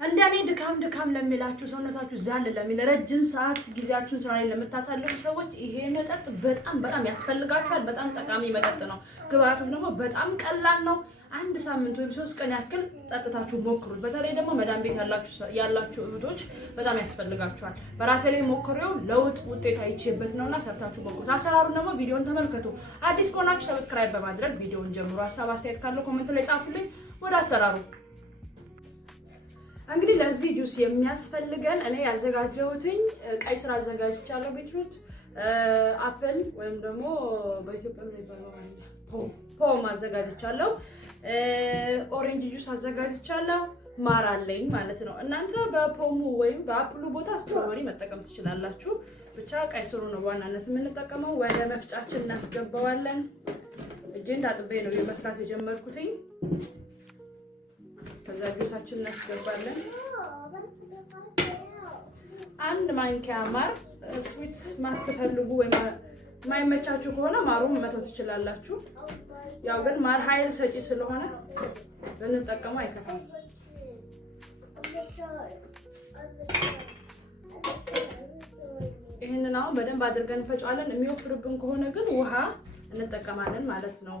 እንደኔ ድካም ለሚላችሁ ሰውነታችሁ ዛል ለሚል ረጅም ሰዓት ጊዜያችሁን ስራ ላይ ለምታሳልፉ ሰዎች ይሄ መጠጥ በጣም ያስፈልጋችኋል። በጣም ጠቃሚ መጠጥ ነው። ግብአቱም ደግሞ በጣም ቀላል ነው። አንድ ሳምንት ወይም 3 ቀን ያክል ጠጥታችሁ ሞክሩት። በተለይ ደግሞ መዳም ቤት ያላችሁ እህቶች በጣም ያስፈልጋችኋል። በራሴ ላይ ሞክሬው ለውጥ ውጤት አይቼበት ነውና ሰርታችሁ ሞክሩት። አሰራሩን ደግሞ ቪዲዮን ተመልከቱ። አዲስ ከሆናችሁ ሰብስክራይብ በማድረግ ቪዲዮን ጀምሩ። ሀሳብ አስተያየት ካለ ኮሜንት ላይ ጻፉልኝ። ወደ አሰራሩ እንግዲህ ለዚህ ጁስ የሚያስፈልገን እኔ ያዘጋጀሁትኝ ቀይ ስር አዘጋጅቻለሁ። ቤትሩት፣ አፕል ወይም ደግሞ በኢትዮጵያ ምን ይባላል ማለት ፖም አዘጋጅቻለሁ። ኦሬንጅ ጁስ አዘጋጅቻለሁ። ማር አለኝ ማለት ነው። እናንተ በፖሙ ወይም በአፕሉ ቦታ ስትሮበሪ መጠቀም ትችላላችሁ። ብቻ ቀይ ስሩ ነው በዋናነት የምንጠቀመው። ወደ መፍጫችን እናስገባዋለን። እጄን ታጥቤ ነው የመስራት የጀመርኩትኝ። ከዛ ጁሳችን እናስገባለን። አንድ ማንኪያ ማር፣ ስዊት ማትፈልጉ ወይ ማይመቻችሁ ከሆነ ማሩን መተው ትችላላችሁ። ያው ግን ማር ኃይል ሰጪ ስለሆነ ብንጠቀመው አይከፋም። ይሄንን አሁን በደንብ አድርገን እንፈጫለን። የሚወፍርብን ከሆነ ግን ውሃ እንጠቀማለን ማለት ነው።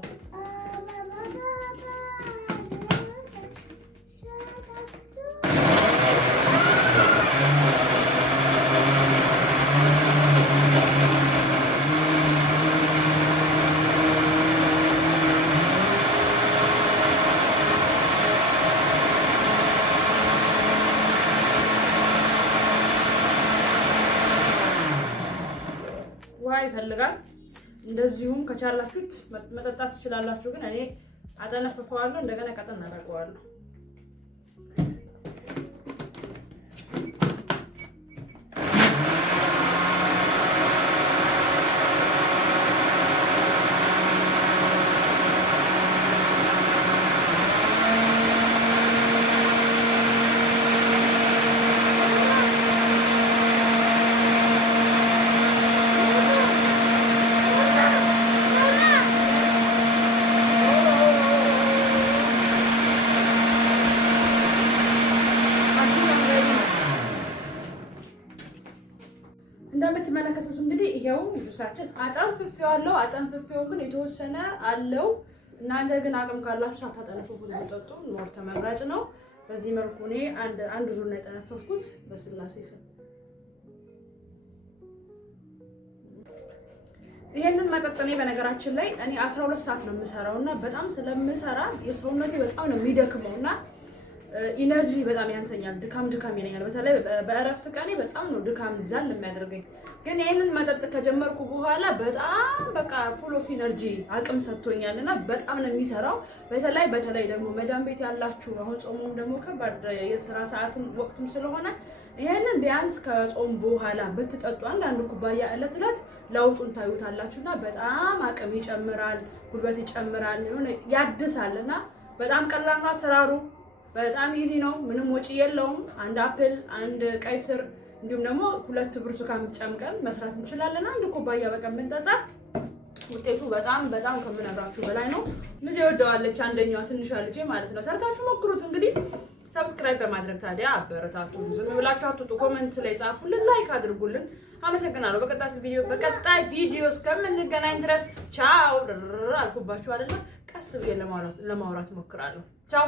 ይፈልጋል። እንደዚሁም ከቻላችሁት መጠጣት ትችላላችሁ። ግን እኔ አጠነፍፈዋለሁ፣ እንደገና ቀጠን አደርገዋለሁ። እንደምትመለከቱት እንግዲህ ይሄው ጁሳችን አጠንፍፌዋለሁ። አጠንፍፌው ግን የተወሰነ አለው። እናንተ ግን አቅም ካላችሁ ሳታጠነፍፉት ብትጠጡ ሞር ተመራጭ ነው። በዚህ መልኩ እኔ አንድ ዙር ነው የጠነፈፍኩት በስላሴ ስም። ይሄንን መጠጥ እኔ በነገራችን ላይ እኔ 12 ሰዓት ነው የምሰራውና በጣም ስለምሰራ የሰውነቴ በጣም ነው የሚደክመውና ኢነርጂ በጣም ያንሰኛል። ድካም ይለኛል። በተለይ በእረፍት ቀኔ በጣም ነው ድካም ዛል የሚያደርገኝ። ግን ይሄንን መጠጥ ከጀመርኩ በኋላ በጣም በቃ ፉል ኦፍ ኢነርጂ አቅም ሰጥቶኛልና በጣም ነው የሚሰራው። በተለይ ደግሞ መዳም ቤት ያላችሁ አሁን ጾሙም ደግሞ ከባድ የስራ ሰዓትም ወቅትም ስለሆነ ይሄንን ቢያንስ ከጾም በኋላ ብትጠጡ አንድ ኩባያ ዕለት ለውጡን ታዩታላችሁና በጣም አቅም ይጨምራል፣ ጉልበት ይጨምራል፣ ያድሳልና በጣም ቀላል ነው አሰራሩ። በጣም ኢዚ ነው። ምንም ወጪ የለውም። አንድ አፕል፣ አንድ ቀይ ስር እንዲሁም ደግሞ 2 ብርቱካን ጨምቀን መስራት እንችላለን። አንድ ኩባያ በቀን ብንጠጣ ውጤቱ በጣም ከምነግራችሁ በላይ ነው። ልጅ ይወደዋለች፣ አንደኛዋ ትንሿ ልጅ ማለት ነው። ሰርታችሁ ሞክሩት። እንግዲህ ሰብስክራይብ በማድረግ ታዲያ አበረታቱ። ዝም ብላችሁ አትውጡ። ኮሜንት ላይ ጻፉልን፣ ላይክ አድርጉልን። አመሰግናለሁ። በቀጣይ ቪዲዮ እስከምንገናኝ ድረስ ቻው። አልኩባችሁ አይደለ? ቀስ ብዬ ለማውራት ሞክራለሁ። ቻው